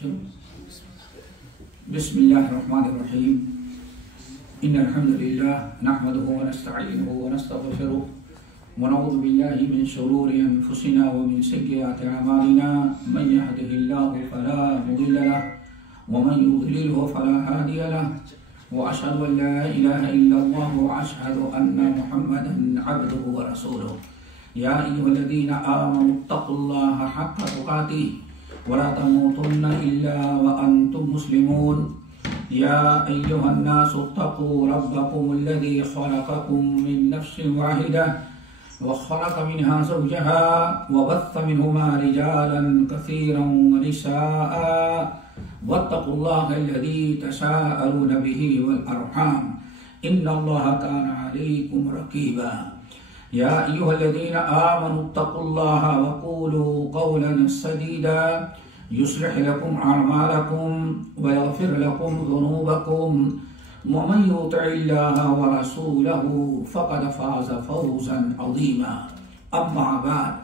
बिस्मिल्लाहिर्रहमानिर्रहीम इन्नल हम्दुलिल्लाह नहमदुहु व नस्तईनुहु व नस्तगफिरुह व नऊज़ु बिल्लाहि मिन शुरूरि अनफुसिना व मिन सय्यिआति अमालिना मन यहदिहिल्लाहु फला मुदिल्ल लहु व मन युद्लिलहु फला हादिय लहु व अशहदु अन ला इलाहा इल्लल्लाह व अशहदु अन्ना मुहम्मदन अब्दुहु व रसूलुहु या अय्युहल्लज़ीना आमनुत्तक़ुल्लाहा हक़्क़ तुक़ातिह वला तमूतुन्ना इल्ला व अंतुम मुस्लिमून या अय्युहन्नासुत्तक़ू रब्बकुमुल्लज़ी ख़लक़कुम मिन नफ्सिन वाहिदा व ख़लक़ मिन्हा ज़ौजहा व बस्स मिन्हुमा रिजालन कसीरन व निसाअ वत्तक़ुल्लाहल्लज़ी तसाअलून बिही वल अर्हाम इन्नल्लाहा काना अलैकुम रक़ीबा या अय्युहल्लज़ीना आमनुत्तक़ुल्लाहा व क़ूलू क़ौलन सदीदा युस्लिह लकुम अअमालकुम व यग़फिर लकुम ज़ुनूबकुम व मन युतिइल्लाहा व रसूलहु फ़क़द फ़ाज़ फ़ौज़न अज़ीमा अम्मा बअद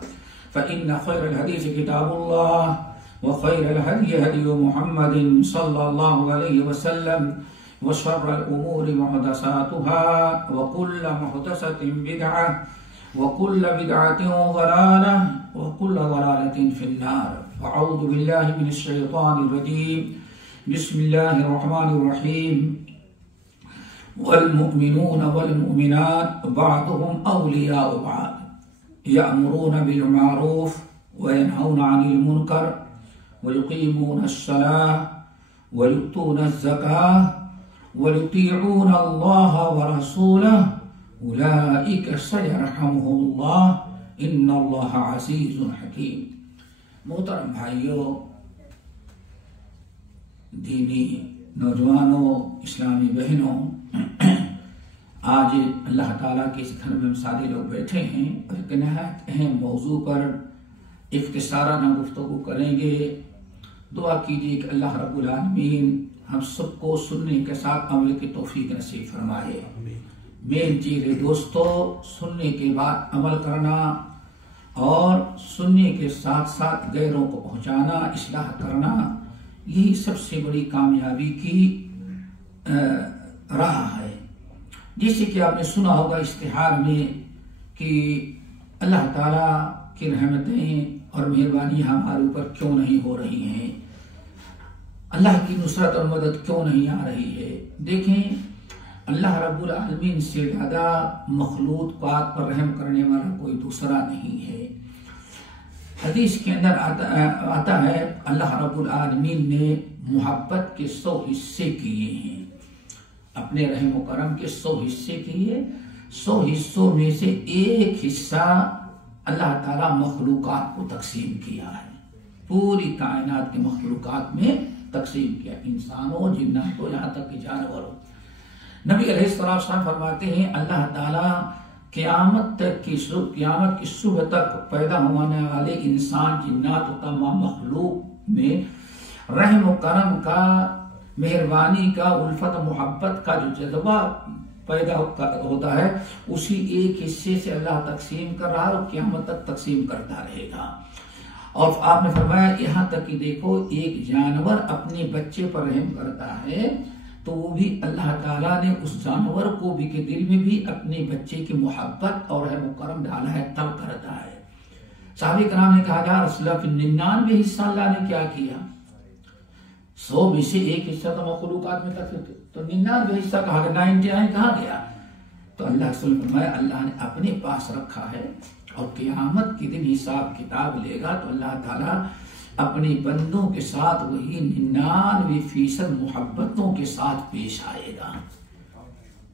फ़इन्न ख़ैरल हदीस किताबुल्लाह व ख़ैरल हदयि हदयु मुहम्मदिन सल्लल्लाहु अलैहि वसल्लम व शर्रल उमूरि मुहदसातुहा व कुल्लु मुहदसतिन बिदअह व कुल्लु बिदअतिन ज़लालह व कुल्लु ज़लालतिन फिन्नार अऊज़ु बिल्लाहि मिनश शैतानिर रजीम बिस्मिल्लाहिर रहमानिर रहीम वल मुमिनूना वल मुमिनात बअदुहुम औलियाउ बअद यअमुरूना बिल मारूफ व यनहौना अनिल मुनकर व युक़ीमूनस सलाह व यु'तूनज़ ज़काह व युतीऊन अल्लाह व रसूलह उलाइका सयरहमुहुमुल्लाह इन्नल्लाहा अज़ीज़ुन हकीम। मोहतरम भाइयों, दीनी नौजवानों, इस्लामी बहनों, आज अल्लाह ताला के इस घर में हम सारे लोग बैठे हैं और एक नहायत अहम मौजू पर इख्तिसाराना गुफ्तगू करेंगे। दुआ कीजिए कि अल्लाह रब्बुल आलमीन हम सबको सुनने के साथ अमल की तौफीक नसीब फरमाए। मेन चीज़ है दोस्तों, सुनने के बाद अमल करना और सुनने के साथ साथ गैरों को पहुंचाना, इस्लाह करना, यही सबसे बड़ी कामयाबी की राह है। जैसे कि आपने सुना होगा इश्तिहार में कि अल्लाह ताला की रहमतें और मेहरबानी हमारे ऊपर क्यों नहीं हो रही हैं, अल्लाह की नुसरत और मदद क्यों नहीं आ रही है। देखें, अल्लाह रब्बुल आलमीन से ज्यादा मखलूक पाक पर रहम करने वाला कोई दूसरा नहीं है। हदीस के अंदर आता है अल्लाह रब्बुल आलमीन ने मोहब्बत के 100 हिस्से किए हैं, अपने रहम व करम के 100 हिस्से किए। 100 हिस्सों में से एक हिस्सा अल्लाह ताला मखलूकात को तकसीम किया है, पूरी कायनात के मखलूकात में तकसीम किया, इंसानों, जिन्नातों, यहाँ तक कि जानवरों। नबी अलैहिस्सलाम फरमाते हैं अल्लाह ताला क़यामत की सुबह तक पैदा होने वाले इंसान, जिन्नात, तमाम मखलूक में रहम व करम का, मेहरबानी का, उल्फत मोहब्बत का जो जज्बा पैदा होता है, उसी एक हिस्से से अल्लाह तकसीम कर रहा है और क़यामत तक तकसीम करता रहेगा। और आपने फरमाया यहाँ तक कि देखो, एक जानवर अपने बच्चे पर रहम करता है तो वो भी अल्लाह ताला ने उस जानवर को भी के दिल में भी अपने बच्चे की मोहब्बत और रहम करम डाला है, तब करता है। साहबे कराम ने कहा, या रसूलल्लाह, 99 हिस्सा अल्लाह ने क्या किया? 100 में से एक हिस्सा तो मखलूकात में तकसीम, तो 99 हिस्सा कहा, 99 कहाँ गया? तो अल्लाह फरमाया अल्लाह ने अपने पास रखा है और क़यामत के दिन हिसाब किताब लेगा तो अल्लाह ताला अपने बंदों के साथ वही 99% मोहब्बतों के साथ पेश आएगा।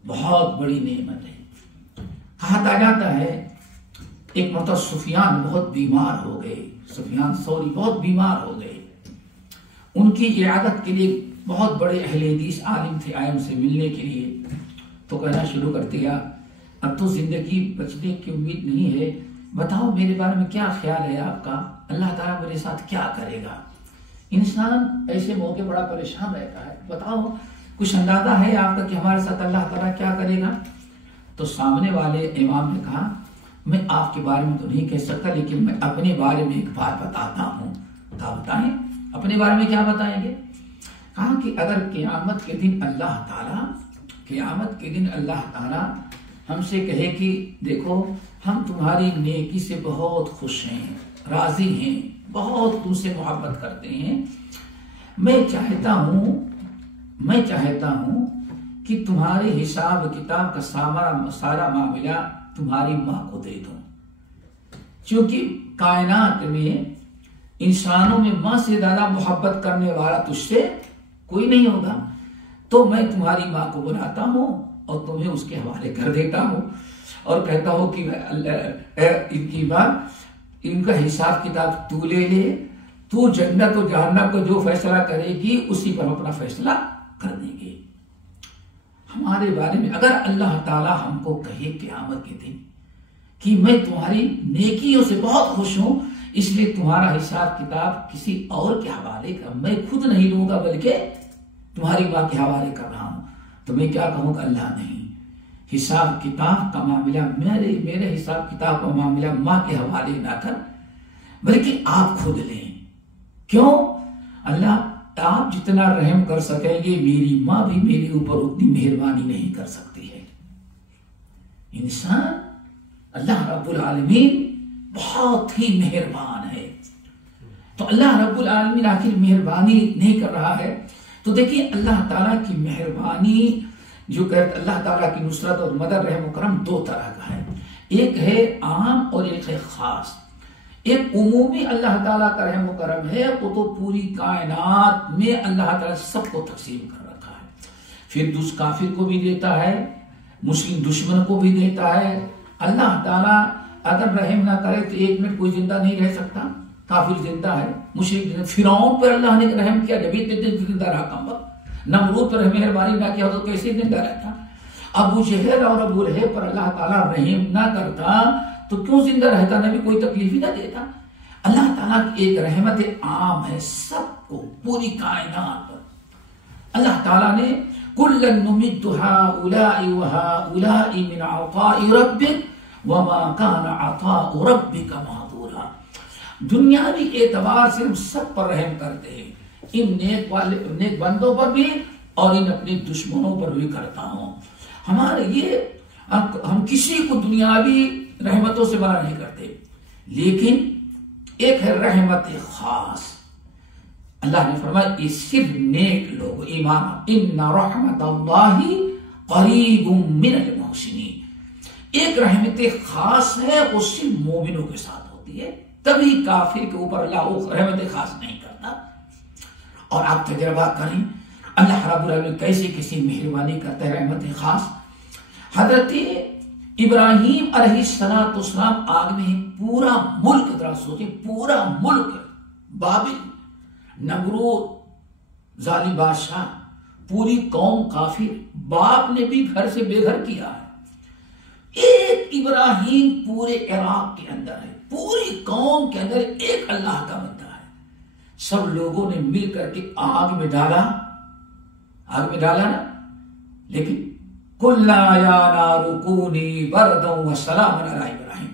बहुत बड़ी नेमत है। कहा जाता है एक मतलब सुफियान बहुत बीमार हो गए, सुफियान सौरी बहुत बीमार हो गए। उनकी इयादत के लिए बहुत बड़े अहले हदीस आलिम थे, आए उनसे मिलने के लिए। तो कहना शुरू कर दिया, अब तो जिंदगी बचने की उम्मीद नहीं है, बताओ मेरे बारे में क्या ख्याल है आपका, अल्लाह ताला मेरे साथ क्या करेगा। इंसान ऐसे मौके बड़ा परेशान रहता है, बताओ कुछ अंदाजा है आपका कि हमारे साथ अल्लाह ताला क्या करेगा। तो सामने वाले इमाम ने कहा, मैं आपके बारे में तो नहीं कह सकता, लेकिन मैं अपने बारे में एक बात बताता हूँ। बताएं। अब अपने बारे में क्या बताएंगे? कहा कि अगर क़यामत के दिन अल्लाह ताला हमसे कहे कि देखो हम तुम्हारी नेकी से बहुत खुश हैं, राजी हैं, बहुत तुमसे मोहब्बत करते हैं, मैं चाहता हूं कि तुम्हारे हिसाब किताब का सारा मामला तुम्हारी माँ को दे दो, क्योंकि कायनात में इंसानों में माँ से ज्यादा मोहब्बत करने वाला तुझसे कोई नहीं होगा, तो मैं तुम्हारी माँ को बुलाता हूँ और तुम्हें उसके हवाले कर देता हूँ और कहता हूँ कि इनकी माँ, इनका हिसाब किताब तू ले ले, तू जन्नत और जहन्नम को जो फैसला करेगी उसी पर हम अपना फैसला कर देंगे। हमारे बारे में अगर अल्लाह ताला हमको कहे क़यामत के दिन कि मैं तुम्हारी नेकियों से बहुत खुश हूं, इसलिए तुम्हारा हिसाब किताब किसी और के हवाले कर, मैं खुद नहीं लूंगा बल्कि तुम्हारी माँ के हवाले कर रहा हूं, तो मैं क्या कहूंगा? अल्लाह नहीं, हिसाब किताब का मामला मेरे हिसाब किताब का मामला माँ के हवाले ना कर, बल्कि आप खुद लें। क्यों? अल्लाह, आप जितना रहम कर सकेंगे मेरी माँ भी मेरे ऊपर उतनी मेहरबानी नहीं कर सकती है। इंसान, अल्लाह रब्बुल आलमीन बहुत ही मेहरबान है, तो अल्लाह रब्बुल आलमीन आखिर मेहरबानी नहीं कर रहा है। तो देखिए अल्लाह ताला की मेहरबानी जो कहते, अल्लाह ताला की नुसरत और मदद रहम करम दो तरह का है, एक है आम और एक है खास। एक उमूमी अल्लाह ताला का रहम करम है, वो तो पूरी कायनात में अल्लाह ताला सबको तकसीम कर रखा है, फिर काफिर को भी देता है, मुस्लिम दुश्मन को भी देता है। अल्लाह ताला अगर रहम ना करे तो एक मिनट कोई जिंदा नहीं रह सकता, काफिर जिंदा है, मुश्रिक। फिरौन पर अल्लाह ने रहम किया, जब जिंदा रहा कम वक्त। नमरूद पर मेहरबानी ना किया तो कैसे जिंदा रहता? अबू जहल और अबू लहब पर अल्लाह ताला रहम ना करता तो क्यों जिंदा रहता? नबी कोई तकलीफ ही ना देता। अल्लाह ताला की एक रहमत आम है सबको, पूरी कायनात पर। अल्लाह ताला ने कुल्लन नुमिद्दु हाउलाइ व हाउलाइ मिन अताइ रब्बिक वमा कान अताउ रब्बिका महदूरा। दुनियावी एतबार से हम सब पर रहम करते हैं, इन नेक बंदों पर भी और इन अपने दुश्मनों पर भी करता हूं। हमारे ये हम किसी को दुनियावी रहमतों से मना नहीं करते, लेकिन एक है रहमत खास। अल्लाह ने फरमाया ये सिर्फ नेक लोग, ईमान, इन्ना रहमतल्लाहि करीबुम मिनल मुहसिनीन। एक रहमत खास है वो सिर्फ मोमिनों के साथ होती है, तभी काफिर के ऊपर अल्लाह वो रहमत खास नहीं करता। और आप तजर्बा करें अल्लाह रब्बुल आलमीन कैसे किसी मेहरबानी करता है, रहमत खास। हजरत इब्राहिम अलैहिस्सलाम आग में पूरा मुल्क, जरा सोचिए, पूरा मुल्क, बाबिल, नमरूद, जालिम बादशाह, पूरी कौम काफिर, बाप ने भी घर से बेघर किया है। एक इब्राहिम पूरे इराक के अंदर है, पूरी कौम के अंदर एक अल्लाह का बंदा है। सब लोगों ने मिल करके आग में डाला ना, लेकिन कुल्ला या नारु कूनी बरदन व सलामन अला इब्राहिम,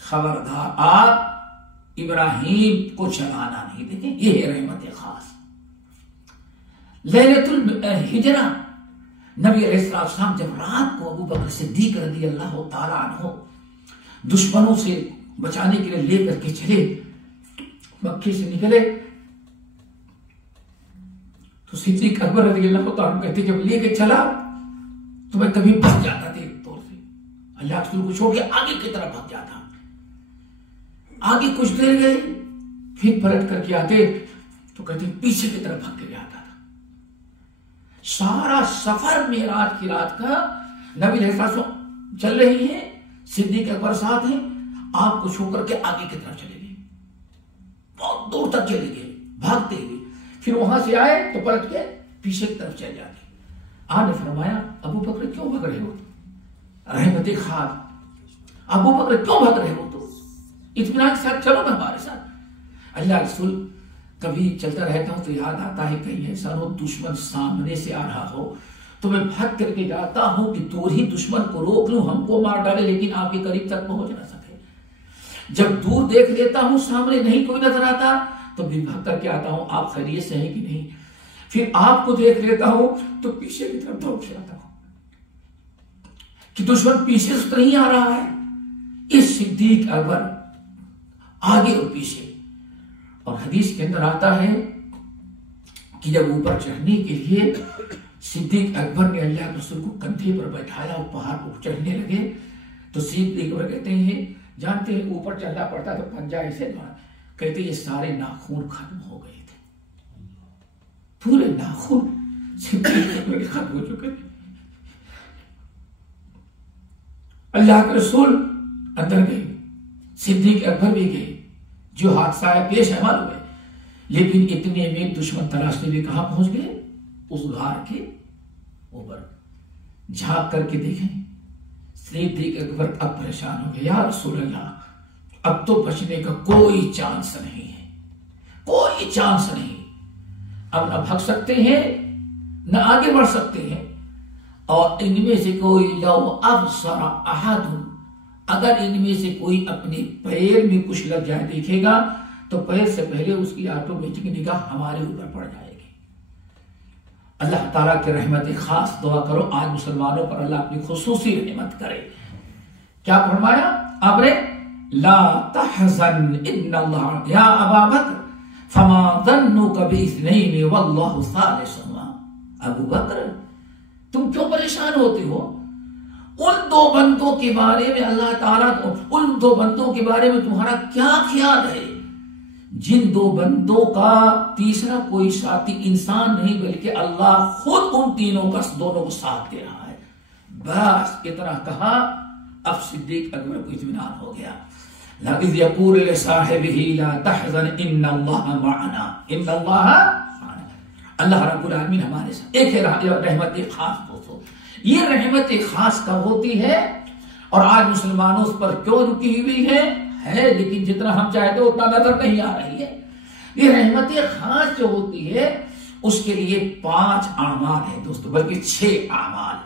खबरदार आप इब्राहिम को जलाना नहीं। देखें ये है रहमत खास। लैलतुल हिजरा, नबी अलैहिस्सलाम जब रात को अबू बकर सिद्दीक रज़ियल्लाहु ताला अन्हु दुश्मनों से बचाने के लिए लेकर के चले, मक्के से निकले, तो सिद्दीक अकबर रज़ियल्लाहु ताला अन्हु कहते जब लेके चला तो मैं कभी भाग जाता थे तौर से, अल्लाह रसूल को छोड़ के आगे की तरफ भाग जाता। आगे कुछ देर गए, फिर पलट करके आते तो कहते पीछे की तरफ भाग के आता था। सारा सफर मेराज की रात का नबी अलैहिस्सलाम चल रही है, सिद्दीक अकबर साथ हैं, आपको छोड़ करके आगे की तरफ चले गए, बहुत दूर तक चले गए भागते हुए। फिर वहां से आए तो पलट के पीछे की तरफ चले जाते। आपने फरमाया अबू बकर क्यों भाग रहे हो? रहमत खास, अबू बकर क्यों भाग रहे हो? तो इत्मीनान के साथ चलो ना हमारे साथ। अल्लाह रसूल, कभी चलता रहता हूं तो याद आता है कहीं ऐसा हो दुश्मन सामने से आ रहा हो तो मैं भाग करके जाता हूं कि दूर ही दुश्मन को रोक लूं, हमको मार डाले लेकिन आपके करीब तक पहुंच ना सके। जब दूर देख लेता हूं सामने नहीं कोई नजर आता तो भी भाग करके आता हूं आप खैरियत से हैं कि नहीं, फिर आपको देख लेता हूं तो पीछे की तरफ दौड़ के आता हूं कि दुश्मन पीछे से नहीं आ रहा है। इस सिद्दीक अकबर आगे और पीछे, और हदीस के अंदर आता है कि जब ऊपर चढ़ने के लिए सिद्दीक अकबर ने अल्लाह के रसूल को कंधे पर बैठाया और पहाड़ पर चढ़ने लगे, तो सिद्दीक अकबर कहते हैं जानते हैं ऊपर चढ़ना पड़ता तो पंजा ऐसे कहते ये सारे नाखून खत्म हो गए थे, पूरे नाखून सिद्दीक अकबर के खत्म हो चुके थे। अल्लाह के रसूल अंदर गए, सिद्दीक अकबर भी गए, जो हादसा है पेश है मालूम है, लेकिन इतने में दुश्मन तलाशने भी कहां पहुंच गए, उस घाट के ऊपर। झांक करके देखें सिद्दीक अकबर अब परेशान हो गए, या रसूल अल्लाह अब तो बचने का कोई चांस नहीं है, कोई चांस नहीं, अब न भाग सकते हैं न आगे बढ़ सकते हैं, और इनमें से कोई लौ अबसरा अहदुन, अगर इनमें से कोई अपने पैर में कुछ लग जाए देखेगा तो पैर से पहले उसकी ऑटोमेटिक निगाह हमारे ऊपर पड़ जाएगी। अल्लाह ताला की रहमत खास दुआ करो, आज मुसलमानों पर अल्लाह अपनी खुसूसी रहमत करे। क्या फरमाया आपने, ला तहज़न इन्नल्लाह या अबा बकर फमा ज़न्नुका बिइस्नैनि वल्लाहु सालिसुहुमा। अबू बकर तुम क्यों परेशान होते हो, उन दो बंदों के बारे में अल्लाह ताला, उन दो बंदों के बारे में तुम्हारा क्या ख्याल है, जिन दो बंदों का तीसरा कोई साथी इंसान नहीं बल्कि अल्लाह खुद उन तीनों का दोनों को साथ दे रहा है। बस इतना कहा, अब सिद्दीक अकबर को इत्मीनान हो गया। इज़ यक़ूलु लिसाहिबिही ला तहज़न इन्नल्लाह मअना, इन्नल्लाह मअना, अल्लाह रब्बुल आलमीन हमारे साथ। एक है रहमत खास दोस्तों, ये रहमत खास कब होती है और आज मुसलमानों उस पर क्यों रुकी हुई है लेकिन जितना हम चाहते उतना नजर नहीं आ रही है। ये रहमत खास जो होती है उसके लिए 5 आमाल है दोस्तों, बल्कि 6 आमाल।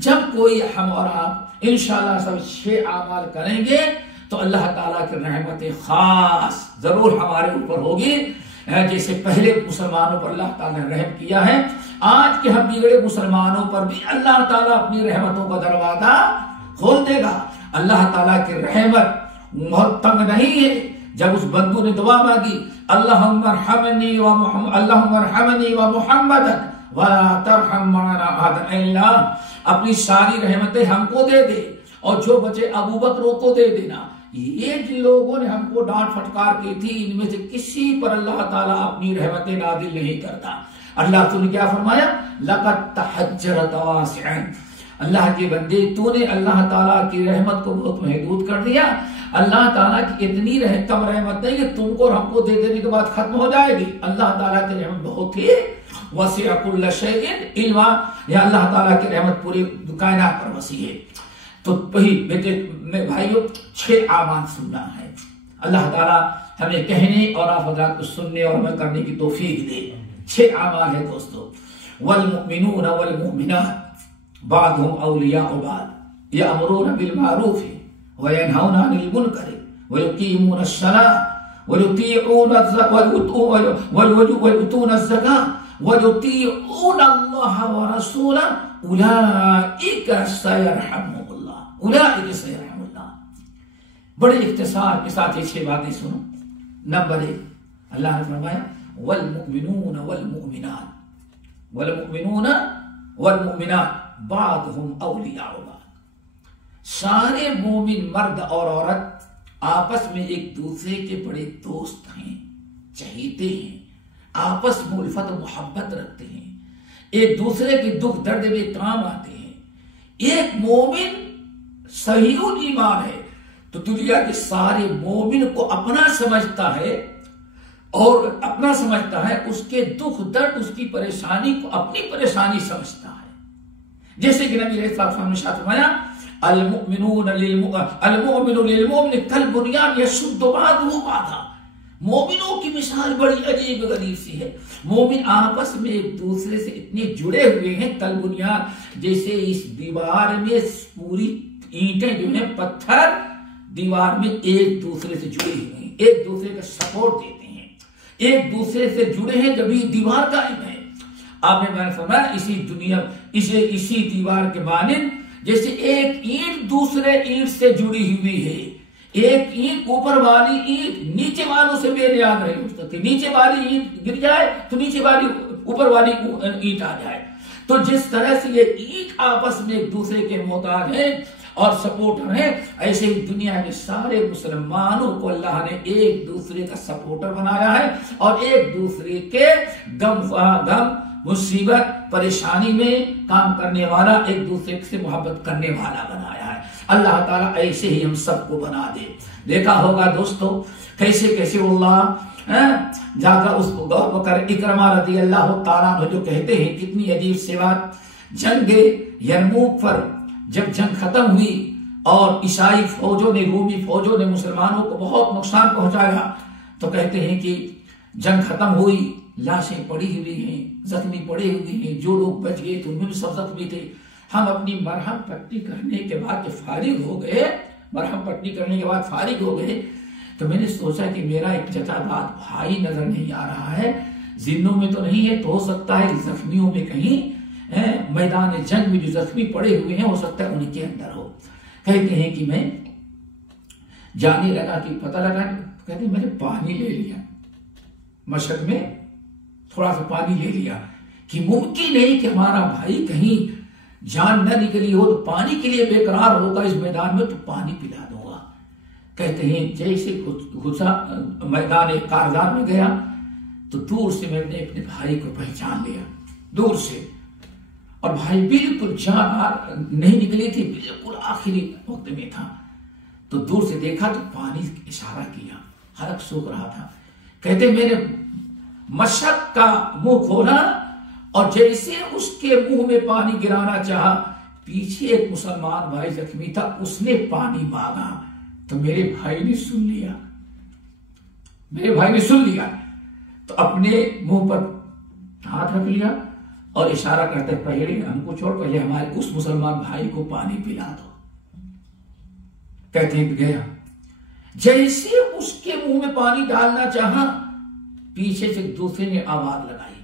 जब कोई हम और आप इंशाअल्लाह सब 6 आमाल करेंगे तो अल्लाह ताला की रहमत खास जरूर हमारे ऊपर होगी। जैसे पहले मुसलमानों पर अल्लाह ताला ने रहम किया है, आज के हम बिगड़े मुसलमानों पर भी अल्लाह ताला अपनी रहमतों का दरवाजा खोल देगा। अल्लाह ताला की रहमत बहुत तंग नहीं है। जब उस बंदू ने दुआ मांगी, अल्लाहुम्मा अरहमनी व मुहम्मद, अल्लाहुम्मा अरहमनी व मुहम्मदन वला तरहम मअना अहदन, अल्लाह अपनी सारी रहमतें हमको दे दे और जो बचे अबू बकर को दे देना। ये जिन लोगों ने हमको डांट फटकार की थी, इनमें से किसी पर अल्लाह ताला अपनी रहमतें नादिल नहीं करता। अल्लाह तूने क्या फरमाया, लक़द तहज्जरत वासिअन, अल्लाह के बंदे तूने अल्लाह ताला की रहमत को बहुत महदूद कर दिया। अल्लाह ताला की इतनी कम रहमत नहीं कि तुमको और हमको दे देने के बाद खत्म हो जाएगी। अल्लाह ताला की रहमत बहुत ही वसीअ कुल्ल शैइन इल्मा, या अल्लाह ताला की रहमत पूरी कायनात पर वसी है। तो वही बेटे भाइयों 6 आमान सुनना है। अल्लाह ताला हमें कहने और आप हज़रात को सुनने और अमल करने की तौफीक दे। 6 आमान है दोस्तों, वल मुमिनून वल मुमिनात बादहुम औलियाउ बाद यअमुरूना बिल मारूफ व यनहौना अनिल मुनकर व युकीमूना अस्सलाह व युतीऊना ज़कात व युतीऊना अल्लाह व रसूलहु उलाइका सयरहमुल्लाह, उलाइका सयरहमुल्लाह। बड़े इख्तिसार के साथ ये 6 बातें सुनो। नंबर 1, अल्लाह ने फरमाया वल मुमिनून वल मुमिनात, वल मुमिनून वल मुमिनात बादहुम औलियाउ बाद, सारे मोमिन मर्द और औरत आपस में एक दूसरे के बड़े दोस्त हैं, चाहते हैं, आपस में उल्फत मोहब्बत रखते हैं, एक दूसरे के दुख दर्द में काम आते हैं। एक मोमिन सही ईमान है तो दुनिया के सारे मोमिन को अपना समझता है और अपना समझता है, उसके दुख दर्द उसकी परेशानी को अपनी परेशानी समझता है। जैसे कि नबी अलैहि सलाम ने फरमाया अल-मुमिनून लिल-मुमिन कल बुनियान यशुद्दु बादुहु बादा। मोमिनों की मिसाल बड़ी अजीब गरीब सी है। मोमिन आपस में एक दूसरे से इतने जुड़े हुए हैं, कल बुनियान जैसे इस दीवार में पूरी ईंटें जो है, पत्थर दीवार में एक दूसरे से जुड़े हुए हैं, एक दूसरे का सपोर्ट देते हैं। एक दूसरे से जुड़े हैं, जब ये दीवार कायम है। आपने मैंने फरमाया इसी दुनिया इसी दीवार के मानिंद जैसे एक ईंट दूसरे ईंट से जुड़ी हुई है, एक ईंट ऊपर वाली ईंट नीचे वालों से बेनियाज नहीं हो सकती, नीचे वाली ईंट गिर जाए तो नीचे वाली ऊपर वाली ईंट आ जाए। तो जिस तरह से ये ईंट आपस में एक दूसरे के मोहताज हैं और सपोर्टर हैं, ऐसे ही दुनिया के सारे मुसलमानों को अल्लाह ने एक दूसरे का सपोर्टर बनाया है और एक दूसरे के गम मुसीबत परेशानी में काम करने वाला, एक दूसरे से मोहब्बत करने वाला बनाया है। अल्लाह ताला ऐसे ही हम सबको बना दे। देखा होगा दोस्तों कैसे कैसे अल्लाह जाकर उसको गौर कर इकरमा रज़ी अल्लाह ताला जो कहते हैं, कितनी अजीब सी बात। जंगे यरमूक पर जब जंग खत्म हुई और ईसाई फौजों ने, रूमी फौजों ने मुसलमानों को बहुत नुकसान पहुंचाया, तो कहते हैं कि जंग खत्म हुई, लाशें पड़ी हुई हैं, जख्मी पड़े हुए हैं, जो लोग बच गए तो उनमें भी सब जख्मी थे। हम अपनी मरहम पट्टी करने के बाद जब फारिग हो गए, मरहम पट्टी करने के बाद फारिग हो गए, तो मैंने सोचा कि मेरा एक चचादाद भाई नजर नहीं आ रहा है, जिन्नों में तो नहीं है, तो हो सकता है जख्मियों में कहीं मैदान जंग में जो जख्मी पड़े हुए हैं हो सकता है उनके अंदर हो। कहते हैं कि मैं जाने लगा कि पता लगा, कहते मैंने पानी ले लिया, मशक में थोड़ा सा पानी ले लिया कि मुमकिन नहीं कि हमारा भाई कहीं जान न निकली हो, तो पानी के लिए बेकरार होगा इस मैदान में, तो पानी पिला दूंगा। कहते हैं जैसे घुसा मैदान कारजार में गया तो दूर से मैंने अपने भाई को पहचान लिया, दूर से, और भाई बिल्कुल जान नहीं निकली थी, बिल्कुल आखिरी वक्त में था। तो दूर से देखा तो पानी इशारा किया, हलक सूख रहा था। कहते मेरे मशक का मुंह खोला और जैसे उसके मुंह में पानी गिराना चाहा, पीछे एक मुसलमान भाई जख्मी था, उसने पानी मांगा, तो मेरे भाई ने सुन लिया, मेरे भाई ने सुन लिया, तो अपने मुंह पर हाथ रख लिया और इशारा करते पहले हमको छोड़, पहले हमारे उस मुसलमान भाई को पानी पिला दो। कहते हैं गया, जैसे उसके मुंह में पानी डालना चाहा, पीछे से दूसरे ने आवाज लगाई,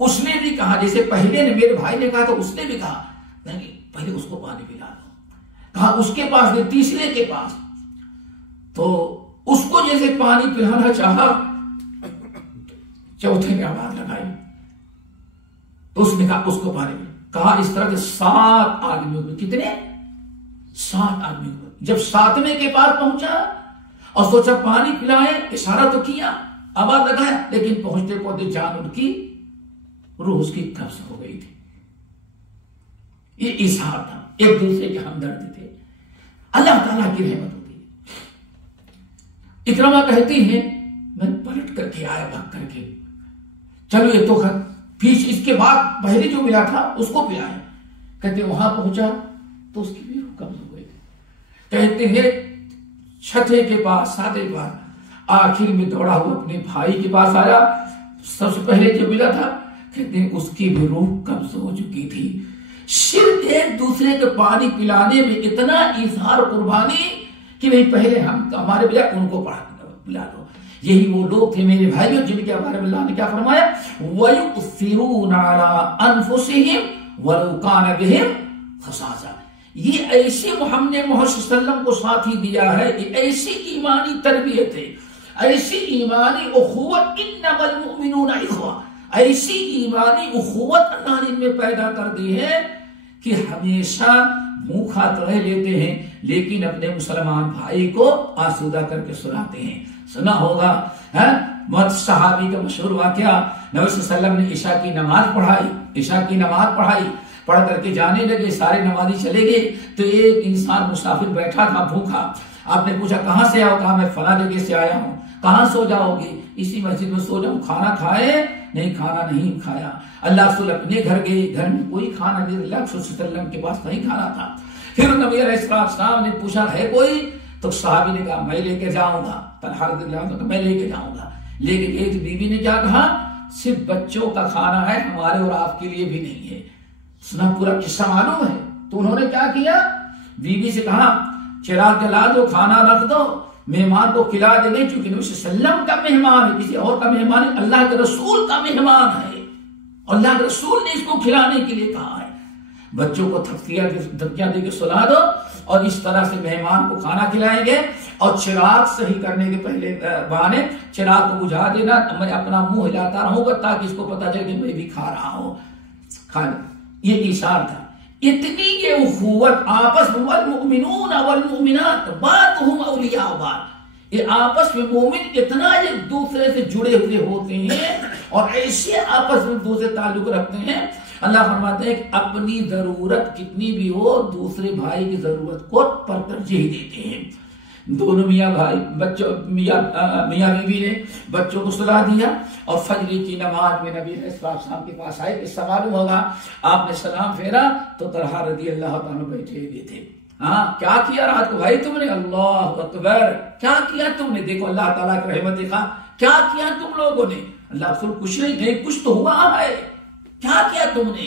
उसने भी कहा, जैसे पहले ने मेरे भाई ने कहा तो उसने भी कहा नहीं पहले उसको पानी पिला दो। कहा उसके पास नहीं, तीसरे के पास, तो उसको जैसे पानी पिलाना चाहा, चौथे ने आवाज लगाई तो उसने कहा उसको पानी पिला। कहा इस तरह से 7 आदमियों को, कितने 7 आदमियों को, जब 7वें के पास पहुंचा और सोचा पानी पिलाए, इशारा तो किया, आवाज लगाया, लेकिन पहुंचते पहुंचते जान उनकी, रूह उसकी कब्ज हो गई थी। ये इजहार था, एक दूसरे के हमदर्द थे, अल्लाह ताला की रहमत होती है। इकरमा कहती है मैं पलट करके आया भाग करके, चलो ये तो पीछे, इसके बाद पहले जो मिला था उसको पिलाए। कहते वहां पहुंचा तो उसकी भी रूह कब्ज हो गई थी। कहते हैं 6ठे के पास, 7वें पास, आखिर में दौड़ा हुआ अपने भाई के पास आया, सबसे पहले जो मिला था, कहते हैं उसकी भी रूह कब्ज हो चुकी थी। सिर्फ एक दूसरे के पानी पिलाने में इतना इजहार कुर्बानी कि नहीं पहले हम हमारे बजाय उनको पिला दो। यही वो लोग थे मेरे भाइयों जिनके बारे में अल्लाह ने क्या फरमाया, वयुसिरूना अला अनफुसिहिम वलौ कान बिहिम खसासा। ये ऐसे हमने मोहम्मद सल्लल्लाहु अलैहि वसल्लम को साथी दिया है, ऐसी ईमानी तरबियत है, ऐसी ईमानी उखुवत, इन्नमल मुमिनूना इखवा, ऐसी ईमानी उखुवत अल्लाह ने इनमें पैदा कर दी है कि हमेशा भूखा तो रह लेते हैं लेकिन अपने मुसलमान भाई को आसूदा करके सुनाते हैं। सुना होगा मत सहाबी का मशहूर वाकया, नबी सल्लल्लाहु अलैहि वसल्लम ने ईशा की नमाज पढ़ाई, ईशा की नमाज पढ़ाई, पढ़ करके जाने लगे, सारे नमाजी चले गए, तो एक इंसान मुसाफिर बैठा था भूखा। आपने पूछा कहां से आओ? कहा मैं फला जगह से आया हूँ। कहां सो जाओगे? इसी मस्जिद में सो जाऊं। खाना खाए? नहीं, खाना नहीं खाया। अल्लाह रसूल अपने घर गए, घर में कोई खाना नहीं, अल्लाह रसूल सल्लल्लाहु अलैहि वसल्लम के पास नहीं खाना था। फिर नबी अलैहिस्सलाम ने पूछा है कोई? तो सहाबी ने कहा मैं लेके जाऊंगा, तलहा रज़ियल्लाहु अन्हु मैं लेके जाऊंगा। लेकिन एक बीबी ने क्या कहा, सिर्फ बच्चों का खाना है, हमारे और आपके लिए भी नहीं है। सुना पूरा किस्सा मालूम है। तो उन्होंने क्या किया, बीबी से कहा चिराग जला दो, खाना रख दो, मेहमान को खिला देंगे, क्योंकि नबी सल्लम का मेहमान है, किसी और का मेहमान है, अल्लाह के रसूल का मेहमान है, अल्लाह के रसूल ने इसको खिलाने के लिए कहा है। बच्चों को थपकियां दे के सुला दो और इस तरह से मेहमान को खाना खिलाएंगे। और चिराग सही करने के पहले बहाने चिराग को बुझा देना, मैं अपना मुंह हिलाता रहूंगा ताकि इसको पता चले कि मैं भी खा रहा हूं। ये इशार था। इतनी ये उखुवत आपस में, वल मुमिनून वल मुमिनात बादहुम औलिया बाद, ये आपस में मोमिन इतना एक दूसरे से जुड़े हुए होते हैं और ऐसे आपस में दूसरे ताल्लुक रखते हैं। अल्लाह फरमाते हैं कि अपनी जरूरत कितनी भी हो दूसरे भाई की जरूरत को पर तरजीह देते हैं। दोनों मियाँ भाई बच्चों मियाँ बीवी ने बच्चों को सुला दिया और फजर की नमाज में नबी अलैहिस्सलाम के पास आए। इससे मालूम होगा आपने सलाम फेरा तो तलहा रज़ी अल्लाह ताला बैठे हुए थे। हाँ, क्या किया रात को भाई तुमने? अल्लाह अकबर, क्या किया तुमने? देखो अल्लाह ताला की रहमत देखा, क्या किया तुम लोगों ने? अल्लाह रसूल कुछ नहीं, कुछ तो हुआ है, क्या किया तुमने?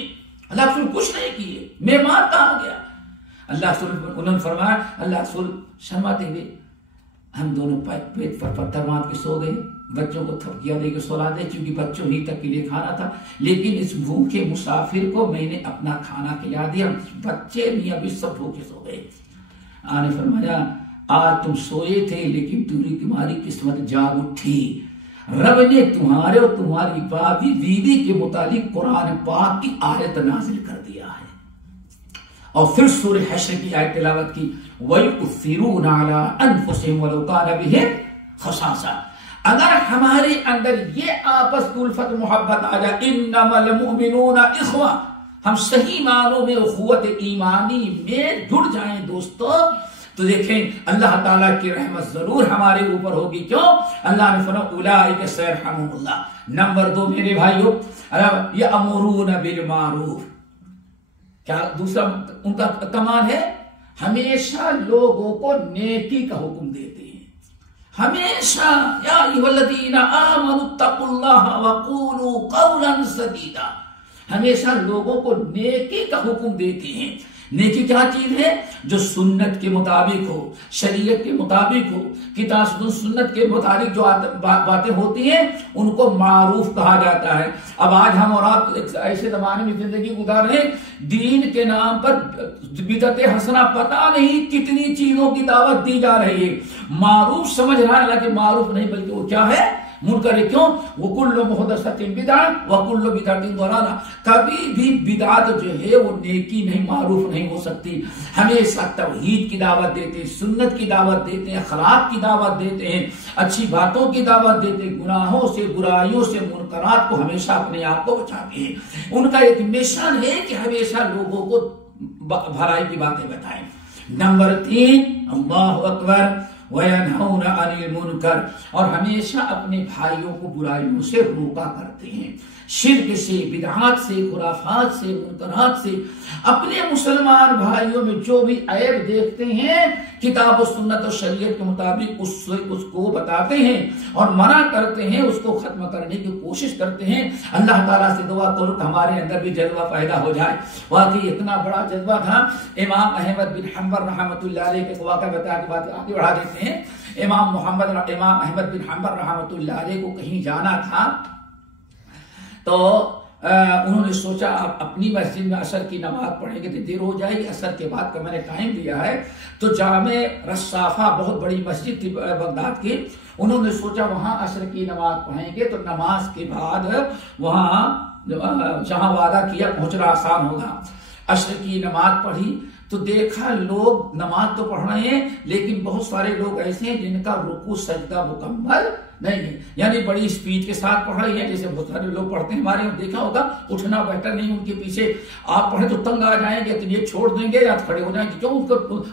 अल्लाह रसूल कुछ नहीं किए, मेहमान कहाँ गया? अल्लाह रसूल उन्होंने फरमाया, अल्लाह रसूल शर्माते हुए, हम दोनों पेट पर पत्थर मार के सो गए, बच्चों को थपकियां दे के सुला दे, क्योंकि बच्चों ही तक के लिए खाना था, लेकिन इस भूखे मुसाफिर को मैंने अपना खाना खिला दिया, बच्चे भी अभी सब भूखे सो गए। आने फरमाया, आज तुम सोए थे लेकिन तुम्हारी किस्मत जाग उठी, रब ने तुम्हारे और तुम्हारी बीवी के मुतालिक कुरान पाक की आयत नाजिल कर दिया है। और फिर सूरह हश्र की आयत तिलावत की, वयुसिरूना अला अनफुसिहिम वलौ कान बिहिम खसासा। अगर हमारे अंदर ये आपस की उल्फत मोहब्बत आ जाए, इन्नमल मुमिनूना इख्वा, हम सही मानों में उखुवत ईमानी में जुड़ जाएं दोस्तों, तो देखें अल्लाह ताला की रहमत जरूर हमारे ऊपर होगी। क्यों? अल्लाह ने फरमाया उलाइका सयरहमुल्लाह। नंबर 2 मेरे भाइयों, यअमुरूना बिल मारूफ, क्या दूसरा उनका कमाल है? हमेशा लोगों को नेकी का हुक्म देते हैं, हमेशा या अय्युहल्लज़ीना आमनुत्तकुल्लाह वक़ूलू क़ौलन सदीदा, हमेशा लोगों को नेकी का हुक्म देते हैं। नेकी क्या चीज है? जो सुन्नत के मुताबिक हो, शरीयत के मुताबिक हो, किताब सुन्नत के मुताबिक जो बातें होती हैं उनको मारूफ कहा जाता है। अब आज हम और आप ऐसे जमाने में जिंदगी गुजार रहे हैं, दीन के नाम पर बिदअत हसना पता नहीं कितनी चीजों की दावत दी जा रही है। मारूफ समझ रहा है, हालांकि मारूफ नहीं बल्कि वो क्या है? मुनकर है। क्यों? वो कुल्लु मुहदसतिन बिदअ व कुल्लु बिदअतिन दलाला, कभी भी बिदअत जो है वो नेकी नहीं, मारूफ नहीं हो सकती। हमेशा तौहीद की दावत देते हैं, सुन्नत की दावत देते हैं, अखलाक की दावत देते हैं, अच्छी बातों की दावत देते हैं, गुनाहों से, बुराइयों से, मुनकरात को हमेशा अपने आप को बचाते हैं। उनका एक मिशन है कि हमेशा लोगों को भलाई की बातें बताएं। नंबर 3, अल्लाहु अकबर, वयनहौना अनिल मुनकर, और हमेशा अपने भाइयों को बुराइयों से रोका करते हैं, शिर्क से, बिदअत से, खुराफात से, मुनकरात से। अपने मुसलमान भाइयों में जो भी ऐब देखते हैं किताब और सुन्नत और शरीयत के मुताबिक उसको बताते हैं और मना करते हैं, उसको खत्म करने की कोशिश करते हैं। अल्लाह ताला से दुआ करो कि हमारे अंदर भी जज्बा पैदा हो जाए। वाकई इतना बड़ा जज्बा था। इमाम अहमद बिन हंबल रहमतुल्लाह अलैह के वाक़या बता के बात आगे बढ़ा देते हैं। इमाम अहमद बिन हंबल रहमतुल्लाह अलैह को कहीं जाना था, तो उन्होंने सोचा आप अपनी मस्जिद में असर की नमाज पढ़ेंगे तो देर हो जाएगी, असर के बाद का मैंने टाइम दिया है। तो जामे रस्साफा बहुत बड़ी मस्जिद थी बगदाद की, उन्होंने सोचा वहां असर की नमाज पढ़ेंगे तो नमाज के बाद वहां जहां वादा किया पहुंचना आसान होगा। असर की नमाज पढ़ी तो देखा लोग नमाज तो पढ़ रहे हैं लेकिन बहुत सारे लोग ऐसे हैं जिनका रुकू सजदा मुकम्मल नहीं है, यानी बड़ी स्पीड के साथ पढ़ रहे हैं, जैसे बहुत सारे लोग पढ़ते हैं हमारे यहाँ देखा होगा, उठना बेहतर नहीं, उनके पीछे आप पढ़े तो तंग आ जाएंगे, तो ये छोड़ देंगे या खड़े हो जाएंगे। क्यों?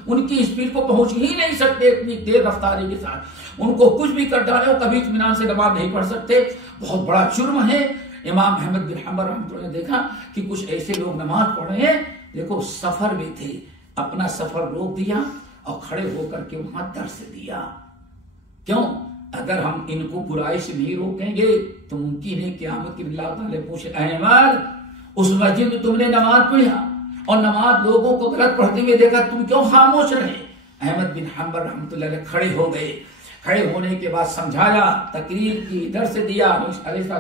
उनकी स्पीड को पहुंच ही नहीं सकते इतनी तेज रफ्तारी के साथ, उनको कुछ भी कर डाले वो कभी इत्मीनान से नमाज नहीं पढ़ सकते, बहुत बड़ा जुर्म है। इमाम अहमद बिन हंबल रहमतुल्लाह ने देखा कि कुछ ऐसे लोग नमाज पढ़ रहे हैं, देखो सफर में थे, अपना सफर रोक दिया और खड़े होकर के वहां दर्स दिया। क्यों? अगर हम इनको बुराई से नहीं रोकेंगे तो मुमकिन है क़यामत के दिन अल्लाह ताला पूछे, अहमद उस मस्जिद में तुमने नमाज पढ़ा और नमाज लोगों को गलत पढ़ते हुए देखा, तुम क्यों खामोश रहे? अहमद बिन हंबल रहमतुल्लाह अलैह खड़े हो गए खड़े होने के बाद समझाया, तकरीर की, दर्स दिया,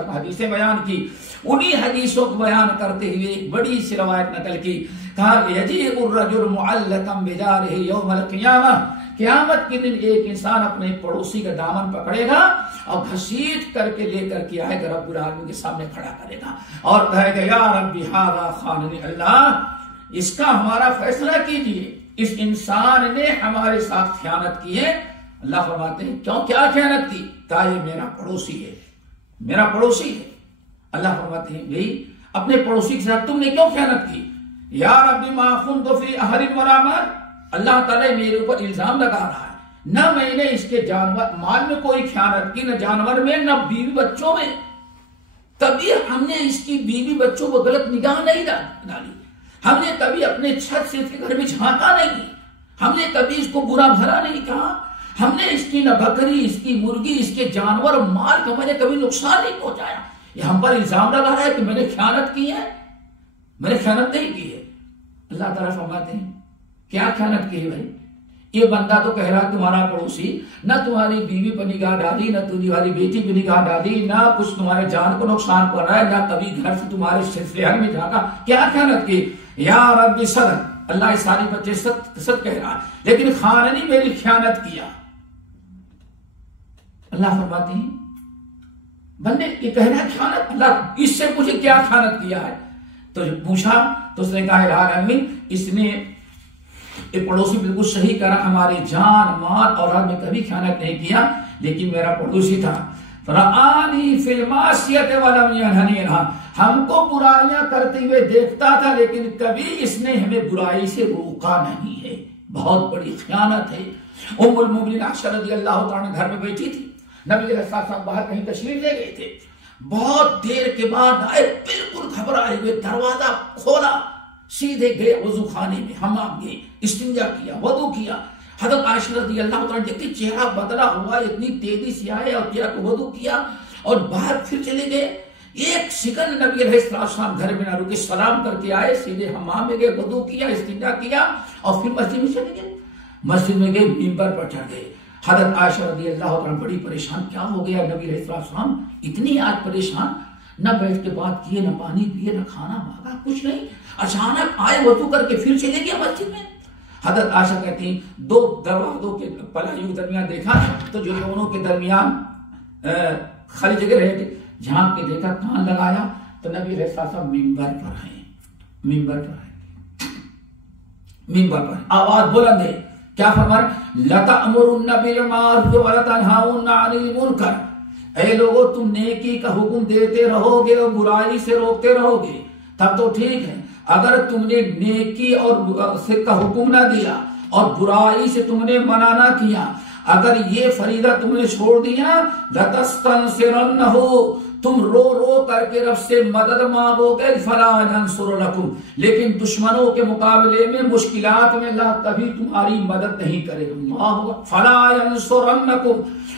हदीसें बयान की। उन्हीं हदीसों को बयान करते हुए एक बड़ी सी रवायत नकल की। कहा यजीउर रजुल मुअल्लकम बिजारिही यौमल क़ियामह, क़यामत के दिन एक इंसान अपने पड़ोसी का दामन पकड़ेगा और घसीट करके लेकर के आएगा, रब्बुल आलमीन के सामने खड़ा करेगा और कहेगा या रब्बी हाज़ा ख़ाननी, अल्लाह इसका हमारा फैसला कीजिए, इस इंसान ने हमारे साथ खयानत की है। अल्लाह फरमाते हैं क्यों, क्या खयानत की? कहा ये मेरा पड़ोसी है, मेरा पड़ोसी है। अल्लाह फरमाते हैं भाई अपने पड़ोसी के साथ तुमने क्यों खयानत की? या रब्बी मा कुन्तु फी अहलिन वला माल, अल्लाह ताला मेरे ऊपर इल्जाम लगा रहा है, न मैंने इसके जानवर माल में कोई खयानत की, न जानवर में, न बीवी बच्चों में। कभी हमने इसकी बीवी बच्चों को गलत निगाह नहीं डाली, हमने कभी अपने छत से इसके घर में झांका नहीं, हमने कभी इसको बुरा भला नहीं कहा, हमने इसकी न बकरी, इसकी मुर्गी, इसके जानवर माल का मैंने कभी नुकसान नहीं पहुंचाया। ये हम पर इल्जाम लगा रहा है कि मैंने खयानत की है, मैंने खयानत नहीं की है। अल्लाह ताला फरमाते हैं क्या खयानत की है भाई? ये बंदा तो कह रहा है तुम्हारा पड़ोसी, न तुम्हारी बीवी पर निगाह डाली, न तुम्हारी बेटी पर निगाह डाली, न कुछ तुम्हारे जान को नुकसान पड़ रहा है, न कभी घर से तुम्हारे सिलसिले में झांका, क्या खयानत की? या रब्बी सदक, अल्लाह इस सारी बच्चे सच कह रहा है, लेकिन खाननी मेरी खयानत किया। अल्लाह फरमाते हैं बंदे ये कह रहा है खयानत, अल्लाह इससे पूछे क्या खयानत किया है? तो पूछा तो उसने कहा इसने ये पड़ोसी बिल्कुल सही करा, हमारे जान माल और में कभी खयानत नहीं किया, लेकिन मेरा पड़ोसी था हमको बुराइयां करते हुए देखता था, लेकिन कभी इसने हमें बुराई से रोका नहीं है। बहुत बड़ी खयानत है। उम्मुल मोमिनीन आयशा रज़ियल्लाहु ताला घर में बैठी थी, नबी अलैहिस्सलाम बाहर कहीं तशरीफ ले गए थे, बहुत देर के बाद आए, बिल्कुल घबराए हुए, दरवाजा खोला, सीधे गए वजू खाने में, हमाम गए, इस्तिंजा किया, वजू किया। हज़रत आयशा रज़ियल्लाहु ताला देखती चेहरा बदला हुआ, इतनी तेजी से आए और चेहरा को वजू किया और बाहर फिर चले गए। एक सेकंड नबी अलैहिस्सलाम घर में ना रुके, सलाम करके आए, सीधे हमाम में गए, वजू किया, इस्तिंजा किया और फिर मस्जिद में चले गए। मस्जिद में गए, मिंबर पर चढ़ गए। हज़रत आयशा रज़ियल्लाहु ताला बड़ी परेशान, क्या हो गया नबी अलैहिस्सलाम इतनी आज परेशान, न बैठ के बात किए, न पानी पिए, न खाना मांगा, कुछ नहीं, अचानक आए, वजू करके फिर चले गए मस्जिद में। हज़रत आयशा कहती दो दरवाजों के पलायों के दरमियान देखा तो जो दोनों के दरमियान खाली जगह रहे थे, झांक के देखा, कान लगाया तो नबी अलैहिस्सलाम मिंबर पर हैं, मिंबर पर हैं, मिंबर पर आवाज बुलंद है। क्या फरमा रहे? लतअमुरुन्ना बिल मारूफ व लतनहाउन्ना अनिल मुनकर, ऐ लोगों तुम नेकी का हुक्म देते रहोगे और बुराई से रोकते रहोगे, तब तो ठीक है। अगर तुमने नेकी और से का हुक्म ना दिया और बुराई से तुमने मना ना किया, अगर ये फरीदा तुमने छोड़ दिया, लतस्तनसिरन्नहु, तुम रो रो करके रब से मदद मांगोगे, फला यंसुर लकुम, लेकिन दुश्मनों के मुकाबले में मुश्किलात में अल्लाह कभी तुम्हारी मदद नहीं करेगा। फला यंसुरन्नकुम,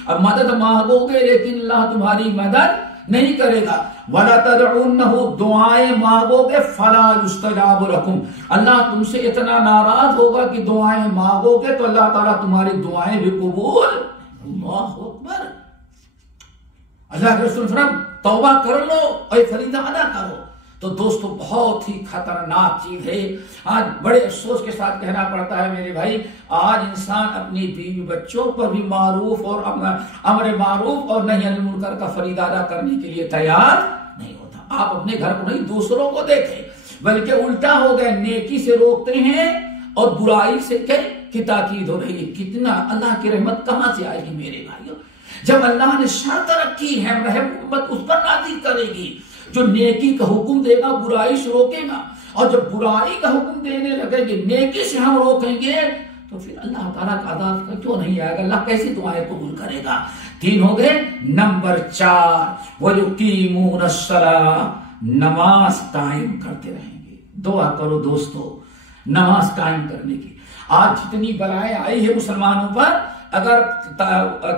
अब मदद मांगोगे लेकिन अल्लाह तुम्हारी मदद नहीं करेगा। वला तदउन्नहु, दुआएं मांगोगे, फला युस्तजाबु लकुम, अल्लाह तुमसे इतना नाराज होगा कि दुआएं मांगोगे तो अल्लाह ताला तुम्हारी दुआएं भी कबूल। अल्लाहु अकबर। अल्लाह के रसूल फरमाते तौबा कर लो और फरीदा अदा करो। तो दोस्तों बहुत ही खतरनाक चीज है। आज बड़े अफसोस के साथ कहना पड़ता है मेरे भाई, आज इंसान अपनी बीवी बच्चों पर भी मारूफ और अमर मारूफ और नही अनिल मुनकर का फरीदा अदा करने के लिए तैयार नहीं होता। आप अपने घर को नहीं दूसरों को देखें, बल्कि उल्टा हो गए, नेकी से रोकते हैं और बुराई से क्या ताकीद हो रही है। कितना अल्लाह की रहमत कहां से आएगी मेरे भाइयों, जब अल्लाह ने शर्त रखी है रहमत उस पर नाज़िल करेगी जो नेकी का हुक्म देगा, बुराई से रोकेगा, और जब बुराई का हुक्म देने लगेंगे, नेकी से हम रोकेंगे, तो फिर अल्लाह ताला का अज़ाब का क्यों नहीं आएगा, अल्लाह कैसी दुआएं कबूल करेगा। 3 हो गए। नंबर 4 वयुकीमूनस्सलाह, नमाज कायम करते रहेंगे। दुआ करो दोस्तों नमाज कायम करने की। आज जितनी बलाएं आई है मुसलमानों पर, अगर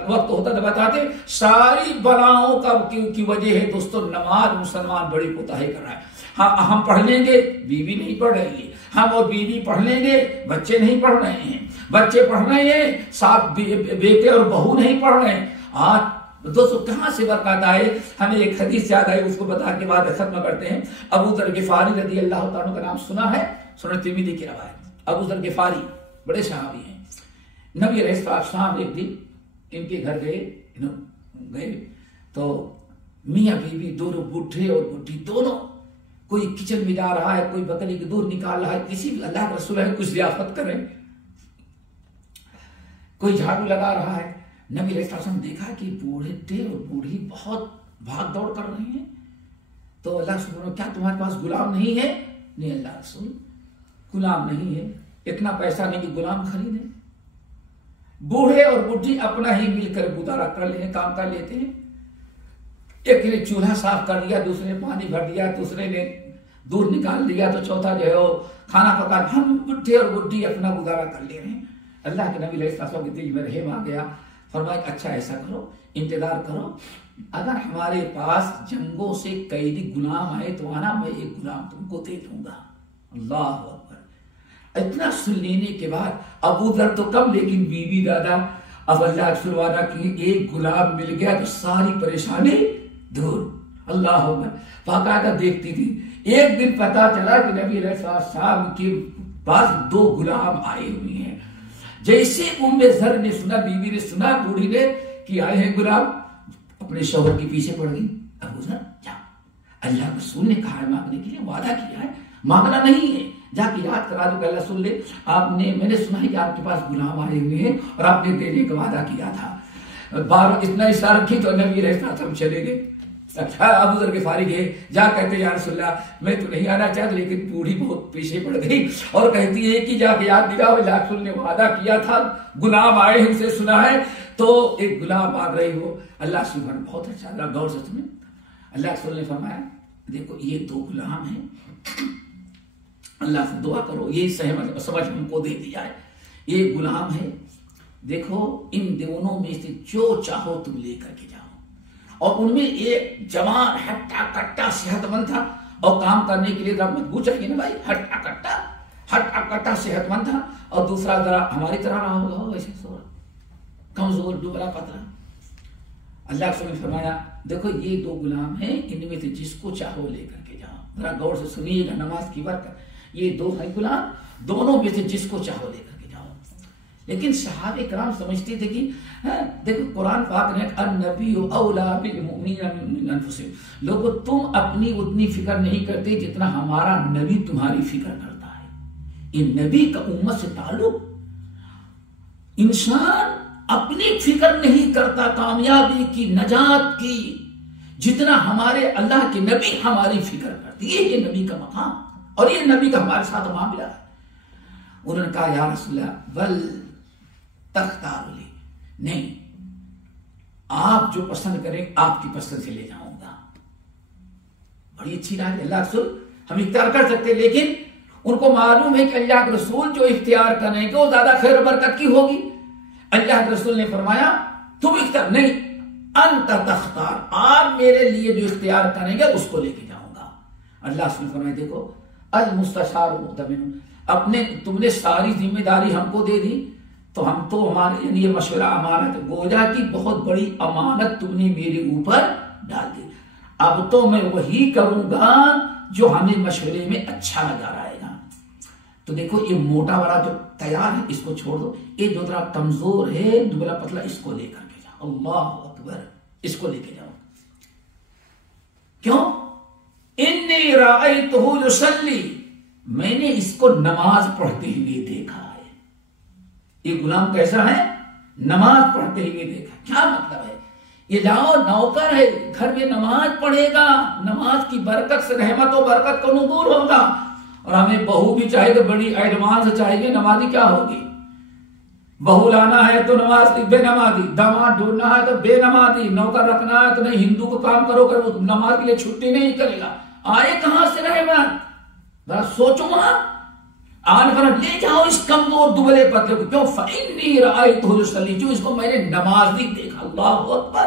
वक्त होता तो बताते, सारी बलाओं का की वजह है दोस्तों नमाज। मुसलमान बड़ी कोताही कर रहा है। हाँ, हम पढ़ लेंगे, बीवी नहीं पढ़ रही है, हम और बीवी पढ़ लेंगे, बच्चे नहीं पढ़ रहे हैं, बच्चे पढ़ रहे हैं, साथ बेटे और बहू नहीं पढ़ रहे हैं। आज दोस्तों कहां से बरकत आए? हमें एक हदीस याद आई, उसको बता के बाद खत्म करते हैं। अबू जर गिफारी रज़ी अल्लाह तआला का नाम सुना है? सुनन तिरमिज़ी की रवायत। अबू जर गिफारी बड़े सहाबी हैं। नबी अलैहिस्सलाम एक दिन इनके घर गए तो मियाँ बीवी दोनों, बूढ़े और बूढ़ी दोनों, कोई किचन में जा रहा है, कोई बकरी के दूध निकाल रहा है, किसी अल्लाह के रसूल है कुछ ज़ियाफत करें, कोई झाड़ू लगा रहा है। नबी अलैहिस्सलाम देखा कि बूढ़े और बूढ़ी बहुत भाग दौड़ कर रहे हैं। तो अल्लाह सुब्हानहू, क्या तुम्हारे पास गुलाम नहीं है? नहीं अल्लाह रसूल, गुलाम नहीं है, इतना पैसा नहीं कि गुलाम खरीदे। बूढ़े और बुढ़ी अपना ही मिलकर गुजारा कर ले, काम कर लेते हैं। एक ने चूल्हा साफ कर दिया, दूसरे ने पानी भर दिया, दूसरे ने दूध निकाल दिया, तो चौथा जो है वो खाना पका। हम बुढ़े और बुढ़ी अपना गुजारा कर ले रहे हैं। अल्लाह के नबी अलैहिस्सलाम के दिल में रहम आ गया। फरमाया अच्छा ऐसा करो, इंतजार करो, अगर हमारे पास जंगों से कैदी गुलाम आए तो आना, मैं एक गुलाम तुमको दे दूंगा। अल्लाह अकबर। इतना सुन लेने के बाद अबू जर तो कम, लेकिन बीवी दादा, अब अल्लाह शुरुआत की एक गुलाम मिल गया तो सारी परेशानी दूर। अल्लाह अकबर। बाकायदा देखती थी। एक दिन पता चला कि नबी अलैहिस्सलाम के पास 2 गुलाम आए हुए हैं। जैसे उम्मे ज़र ने सुना, बीवी ने सुना, बूढ़ी ने कि आए हैं गुलाम, अपने शौहर के पीछे पड़ गई। अबू ज़र जा, अल्लाह के रसूल ने कहा है मांगने के लिए, वादा किया है, मांगना नहीं है, जाके याद करा दो। अल्लाह रसूल ने, मैंने सुना है कि आपके पास गुलाम आए हुए हैं और आपने देने का वादा किया था। बार इतना इशारा रखी तो नबी अलैहिस्सलाम चले गए। अच्छा अबू ज़र गिफ़ारी गए, जा कहते या रसूलल्लाह, मैं तो नहीं आना चाहता, लेकिन बूढ़ी बहुत पीछे पड़ गई और कहती है कि जाके याद दिलाओ, अल्लाह के रसूल ने वादा किया था, गुलाम आए हैं, उसे सुना है, तो एक गुलाम आ रही हो। अल्लाह सुभान, बहुत अच्छा लगा, गौर से सुने। अल्लाह के रसूल ने फरमाया देखो ये 2 गुलाम हैं, अल्लाह से दुआ करो, ये समझ हमको दे दिया है, ये गुलाम है, देखो इन दोनों में से जो चाहो तुम लेकर के जाओ। और उनमें एक जवान हट्टा कट्टा सेहतमंद था, और काम करने के लिए जरा मजबूत चाहिए ना भाई, हट्टा कट्टा सेहतमंद था, और दूसरा जरा हमारी तरह रहा होगा वैसे कमजोर दुबला पतला। अल्लाह ने फरमाया देखो ये 2 गुलाम हैं, इनमें से जिसको चाहो लेकर के जाओ। जरा गौर से सुनिएगा, नमाज की बरकत। ये 2 हैं गुलाम, दोनों में से जिसको चाहो लेकर के जाओ। लेकिन सहाबे कराम समझते थे कि देखो कुरान पाक ने अन्नबी औला बिल मुमिनीना मिन अनफुसिहिम, लोगों तुम अपनी उतनी फिक्र नहीं करते जितना हमारा नबी तुम्हारी फिक्र करता है। इन नबी का उम्मत से ताल्लुक, इंसान अपनी फिक्र नहीं करता कामयाबी की, नजात की, जितना हमारे अल्लाह के नबी हमारी फिक्र करती है। ये नबी का मकाम और ये नबी का हमारे साथ मामला है। उन्होंने कहा या रसूलल्लाह वल तख्तारुली, नहीं आप जो पसंद करें आपकी पसंद से ले जाऊंगा। बड़ी अच्छी राय अल्लाह रसूल, हम इख्तियार कर सकते, लेकिन उनको मालूम है कि अल्लाह के रसूल जो इख्तियार करेंगे वो ज्यादा खैर बरकत की होगी। अल्लाह के रसूल ने फरमाया तुम इख्तियार नहीं, अंत तख्तार, आप मेरे लिए जो इख्तियार करेंगे उसको लेके जाऊंगा। अल्लाह रसूल फरमाया देखो अल मुस्तशार मुतमिन, अपने तुमने सारी जिम्मेदारी हमको दे दी, तो हम तो हमारे यानी ये मशवरा अमानत, गोया की बहुत बड़ी अमानत तुमने मेरे ऊपर डाल दी। अब तो मैं वही करूंगा जो हमें मशवरे में अच्छा लगा रहेगा। तो देखो ये मोटा वाला जो तैयार है इसको छोड़ दो, ये जो जरा कमजोर है दुबला पतला इसको लेकर के जाओ। अल्लाह अकबर, इसको लेके जाओ। क्यों? इन्नी राअयतुहु युसल्ली, मैंने इसको नमाज पढ़ते हुए देखा है। ये गुलाम कैसा है? नमाज पढ़ते हुए देखा। क्या मतलब है? ये जाओ नौकर है, घर में नमाज पढ़ेगा, नमाज की बरकत से रहमत और बरकत को नूर होगा। और हमें बहू भी चाहिए तो बड़ी एडवांस चाहिए, नमाजी क्या होगी? बहू लाना है तो नमाज बेनमाजी, दामाद ढूंढना है तो बेनमाजी, नौकर रखना है तो नहीं हिंदू को काम करो कर, वो नमाज के लिए छुट्टी नहीं करेगा। आए कहां से रहमत? जरा सोचो वहां आन कर ले जाओ इस कमजोर दुबले पतले को। क्यों? फइन्नी राअयतुहु युसल्ली, जो इसको मैंने नमाजी देखा। अल्लाहु अकबर।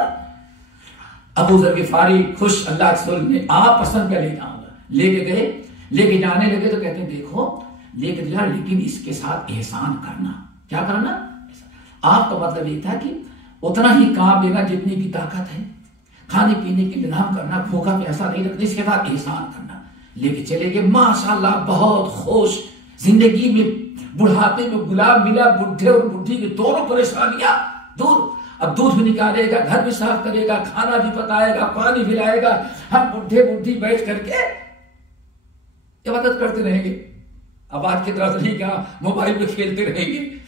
अबू ज़र गिफ़ारी खुश, अल्लाह के रसूल ने आप पसंद कर ले जाऊंगा। लेके गए, लेके जाने लगे तो कहते हैं देखो लेके जा, लेकिन इसके साथ एहसान करना। क्या करना? आपका मतलब ये था कि उतना ही काम लेना जितनी की ताकत है, खाने पीने के इंतजाम करना, भूखा प्यासा नहीं रखना, इसके बाद एहसान करना। लेके चले गए माशाल्लाह, बहुत खुश जिंदगी में। बुढ़ापे में गुलाब मिला, बुढ़े और बुढ़ी की दोनों परेशानियां दूर। अब दूध भी निकालेगा, घर भी साफ करेगा, खाना भी पकाएगा, पानी पिलाएगा। हम बुढ़े बुढ़ी बैठ करके इबादत करते रहेंगे। अब आज की तरह से नहीं कहा मोबाइल में खेलते रहेंगे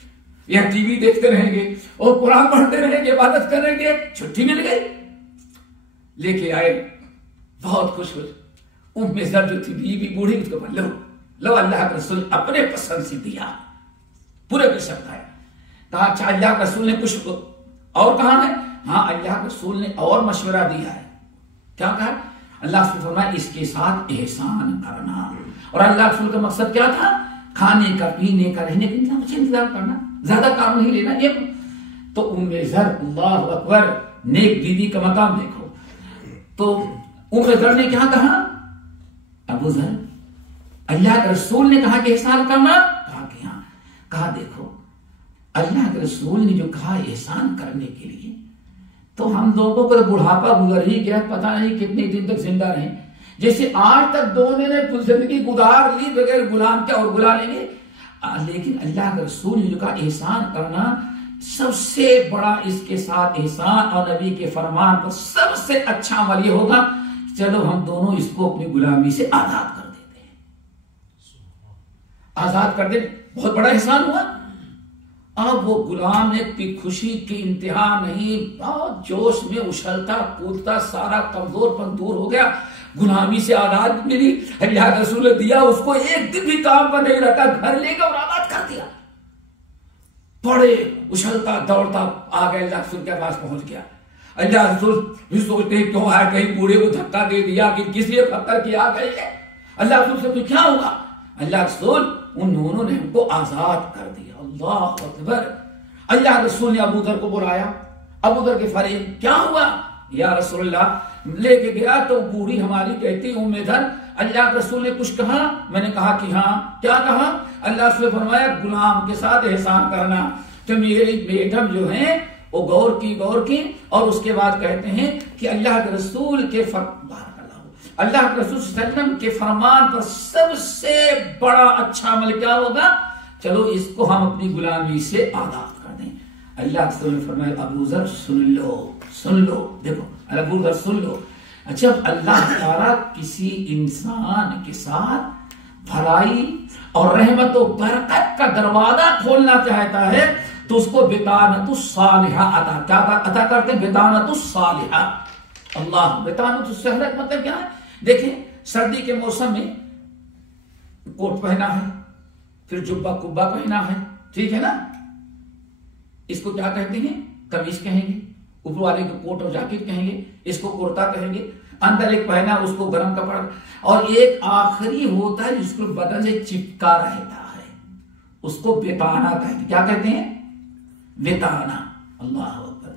या टीवी देखते रहेंगे और कुरान पढ़ते रहेंगे, इबादत करेंगे। छुट्टी मिल गई, लेके आए, बहुत खुश हुए। उम्मे ज़र जो थी बीवी बूढ़ी, उसको बोल लो अल्लाह के रसूल अपने पसंद से दिया, पूरे के शब्द आए। कहा अच्छा अल्लाह के रसूल ने कुछ और कहा है? हाँ, अल्लाह के रसूल ने और मशवरा दिया है। क्या कहा? अल्लाह से फरमाया इसके साथ एहसान करना। और अल्लाह के रसूल का मकसद क्या था? खाने का, पीने का, रहने का इंतजाम करना, ज्यादा काम नहीं लेना। ये तो उम्मे ज़र, अल्लाह अकबर, नेक बीवी का मकाम देखो। तो उम्मे ज़र ने क्या कहा? अबू ज़र, अल्लाह के रसूल ने कहा कि एहसान करना। कहा कि हाँ। कहा देखो अल्लाह के रसूल ने जो कहा एहसान करने के लिए, तो हम लोगों को तो बुढ़ापा गुजर ही गया, पता नहीं कितने दिन तक जिंदा रहे। जैसे आज तक दोनों ने कुल जिंदगी गुजार ली बगैर गुलाम क्या और बुला लेंगे। लेकिन अल्लाह के रसूल ने जो कहा एहसान करना, सबसे बड़ा इसके साथ एहसान और नबी के फरमान पर सबसे अच्छा अमल ये होगा, चलो हम दोनों इसको अपनी गुलामी से आजाद कर देते हैं। आजाद कर दे, बहुत बड़ा एहसान हुआ। अब वो गुलाम ने खुशी की इंतहा नहीं, बहुत जोश में उछलता कूदता, सारा कमजोरपन दूर हो गया, गुलामी से आजाद मिली। अल्लाह के रसूल ने दिया, उसको एक दिन भी काम पर नहीं रखा, घर लेकर और आजाद कर दिया। बड़े उछलता दौड़ता आ गए, अल्लाह रसूल के पास पहुंच गया। अल्लाह रसूल भी सोचते क्यों आया, कहीं बूढ़े को धक्का दे दिया कि किस लिए पत्थर की आ गई है। अल्लाह रसूल से क्या हुआ? अल्लाह रसूल उन दोनों ने हमको आजाद कर दिया। अल्लाह अकबर। अल्लाह रसूल ने अबू दर को बुलाया। अबू दर के फरीब क्या हुआ? या रसूलल्लाह, लेके गया तो बूढ़ी हमारी कहती उम्मे ज़र, अल्लाह के रसूल ने कुछ कहा? मैंने कहा कि हाँ। क्या कहा? अल्लाह रसूल ने फरमाया गुलाम के साथ एहसान करना। तो मेरी बेगम जो है वो गौर की और उसके बाद कहते हैं कि अल्लाह के रसूल के अल्लाह के रसूल सल्लल्लाहु अलैहि वसल्लम के फरमान पर सबसे बड़ा अच्छा अमल क्या होगा? चलो इसको हम अपनी गुलामी से आजाद कर दें। अल्लाह के रसूल ने फरमाया अबू ज़र सुन लो, देखो अबू ज़र सुन लो। अच्छा, अल्लाह ताला किसी इंसान के साथ भलाई और रहमत और बरकत का दरवाजा खोलना चाहता है तो उसको बितानतुस सालिहा अता करते हैं। बितानतुस सालिहा, अल्लाह, बितानतुस सालिहा मतलब क्या है? देखें, सर्दी के मौसम में कोट पहना है, फिर जुब्बा कुब्बा पहना है, ठीक है ना? इसको क्या कहते हैं? कमीज कहेंगे। ऊपर वाले को कोट और जैकेट कहेंगे, इसको कुर्ता कहेंगे। अंदर एक पहना उसको गर्म कपड़ा, और एक आखिरी होता है जिसको बदन से चिपका रहता है, उसको बेताना कहते हैं। क्या कहते हैं? बेताना। अल्लाह अकबर।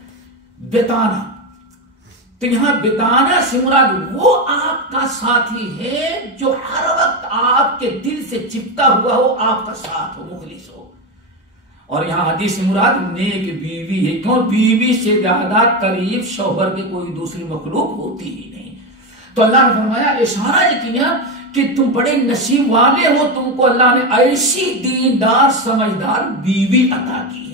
बेताना। तो यहां बेताना से मुराद वो आपका साथी है जो हर वक्त आपके दिल से चिपका हुआ हो, आपका साथ हो, मुखलिस हो। और यहां हदीस से मुराद नेक बीवी है। क्यों? बीवी से ज्यादा करीब शौहर की कोई दूसरी मखलूक होती ही नहीं। तो अल्लाह ने फरमाया, इशारा ये किया कि तुम बड़े नसीब वाले हो, तुमको अल्लाह ने ऐसी दीनदार समझदार बीवी अता की है।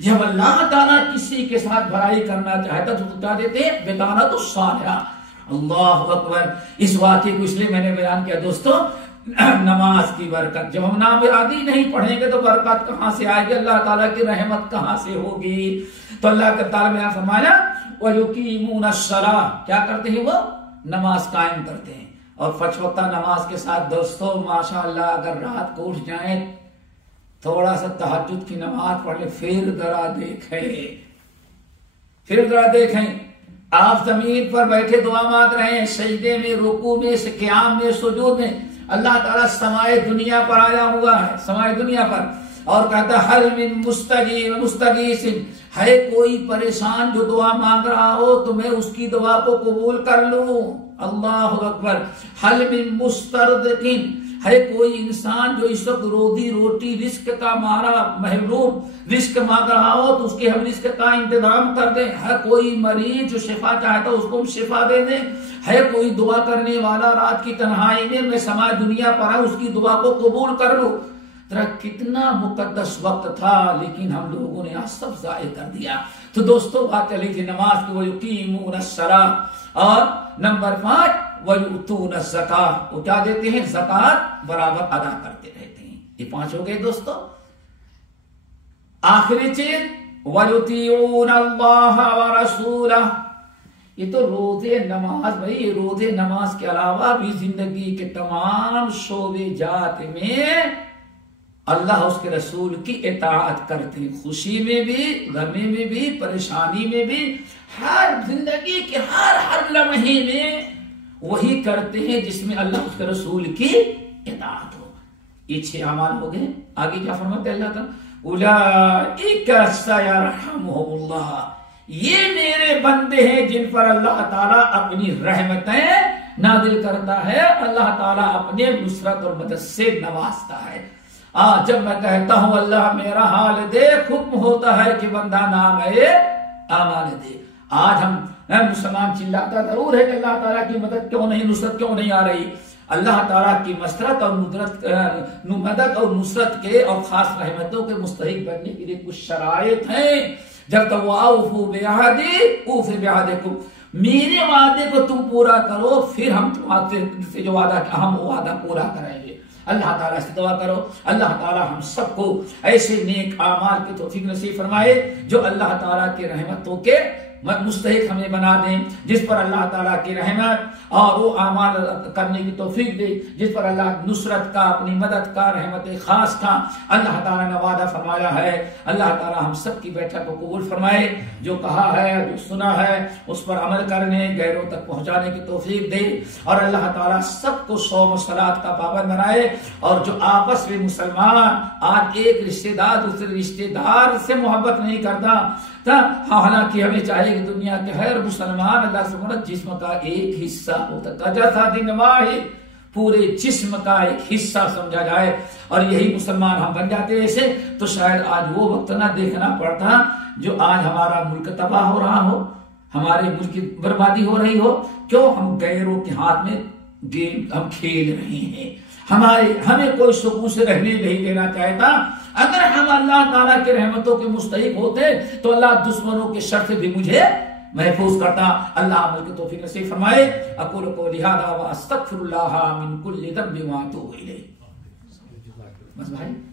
जब अल्लाह ताला किसी के साथ भलाई करना चाहता तो बता देते बितानतुस सालिहा। अल्लाह अकबर। इस वाक़े को इसलिए मैंने बयान किया दोस्तों, नमाज की बरकत, जब हम नाम आदि नहीं पढ़ेंगे तो बरकत कहां से आएगी, अल्लाह ताला की रहमत कहां से होगी। तो अल्लाह के ताला ने फरमाया वयुकीमूनस्सलाह, क्या करते हैं? वो नमाज कायम करते हैं। और फजर नमाज के साथ दोस्तों माशाअल्लाह, अगर रात को उठ जाए थोड़ा सा तहज्जुद की नमाज पढ़ ले, फिर जरा देखें आप जमीन पर बैठे दुआ मांग रहे हैं, सजदे में, रुकू में, क़याम में, सुजूद में, अल्लाह ताला समाए दुनिया पर आया हुआ है, समाए दुनिया पर, और कहता हल मिन मुस्तगीसिन, है कोई परेशान जो दुआ मांग रहा हो तो मैं उसकी दुआ को कबूल कर लूं। अल्लाह अकबर। हल मिन मुस्तरदिन, है कोई इंसान जो इस वक्त रोजी रोटी रिस्क का मारा महरूम रिस्क मांग रहा हो तो उसके हम रिस्क का इंतजाम कर दें। है कोई मरीज जो शिफा चाहता है उसको हम शिफा दे दें। है कोई दुआ करने वाला रात की तन्हाई में मैं समाज दुनिया पर है उसकी दुआ को कबूल कर लूं। तेरा कितना मुकद्दस वक्त था, लेकिन हम लोगों ने आज सब जाये कर दिया। तो दोस्तों बात चली थी नमाज की, वो युकीमून अस्सलाह, और नंबर 5 वयुतून ज़कात, वो क्या देते हैं, ज़कात बराबर अदा करते रहते हैं। ये 5 हो गए दोस्तों। आखिरी चीज वयुतीऊन अल्लाह व रसूलह, ये तो रोजे नमाज, भाई रोजे नमाज के अलावा भी जिंदगी के तमाम शोबे जात में अल्लाह उसके रसूल की इताअत करते हैं, खुशी में भी, गमी में भी, परेशानी में भी, हर जिंदगी के हर लम्हे में वही करते हैं जिसमें अल्लाह उसके रसूल की इताअत हो। ये 6 अमाल हो गए। आगे क्या फरमाते हैं अल्लाह ताला, उलाइका सयरहमुहुमुल्लाह, ये मेरे बंदे हैं जिन पर अल्लाह ताला अपनी रहमतें नादिल करता है, अल्लाह ताला अपने नुसरत और मदद से नवाजता है। जब मैं कहता हूं अल्लाह मेरा हाल दे, हुक्म होता है कि बंदा नाम है आमाल दे। आज हम मुसलमान चिल्लाता जरूर है कि अल्लाह ताला की मदद क्यों नहीं, नुसरत क्यों नहीं आ रही। अल्लाह ताला की मसरत और मदद और नुसरत के और खास रहमतों के मुस्तहिक बनने के लिए कुछ शराइत हैं। जब तक वाउफू बिअहदिकुम, मेरे वादे को तुम पूरा करो, फिर हम तुम्हारे जो वादा हम वो वादा पूरा करेंगे। अल्लाह ताला से दुआ करो, अल्लाह ताला हम सबको ऐसे नेक आमाल की तौफीक नसीब फरमाए जो अल्लाह ताला की रहमतों के मुस्तहिक हमें बना दें, जिस पर अल्लाह ताला की रहमत और वो आमाल करने की तौफीक दे, जिस पर अल्लाह नुसरत का, अपनी मदद का, रहमत खास का अल्लाह ताला ने वादा फरमाया है। अल्लाह ताला हम सब की बैठक को कबूल फरमाए, जो कहा है, जो सुना है, उस पर अमल करने, गैरों तक पहुंचाने की तौफीक दे, और अल्लाह ताला सबको सौम सलात का पाबंद बनाए। और जो आपस में मुसलमान आज एक रिश्तेदार दूसरे रिश्तेदार से मोहब्बत नहीं करता, हालांकि हमें चाहिए कि दुनिया के हर मुसलमान अल्लाह से जिस्म का एक हिस्सा होता, जैसा दिन वाहिद, पूरे जिस्म का एक हिस्सा समझा जाए, और यही मुसलमान हम बन जाते ऐसे, तो शायद आज वो वक्त ना देखना पड़ता जो आज हमारा मुल्क तबाह हो रहा हो, हमारे मुल्क की बर्बादी हो रही हो। क्यों? हम गैरों के हाथ में गेम हम खेल रहे हैं। हमें कोई सुकून से रहने नहीं देना चाहता। अगर हम अल्लाह ताला के रहमतों के मुस्तहिक होते तो अल्लाह दुश्मनों के शर से भी मुझे महफूज करता। अल्लाह अमल की तौफीक नसीब फरमाए। अक़ूलु क़ौली हाज़ा व अस्तग़फ़िरुल्लाह मिन कुल्लि ज़ंबिन व अतूबु इलैह। बस भाई।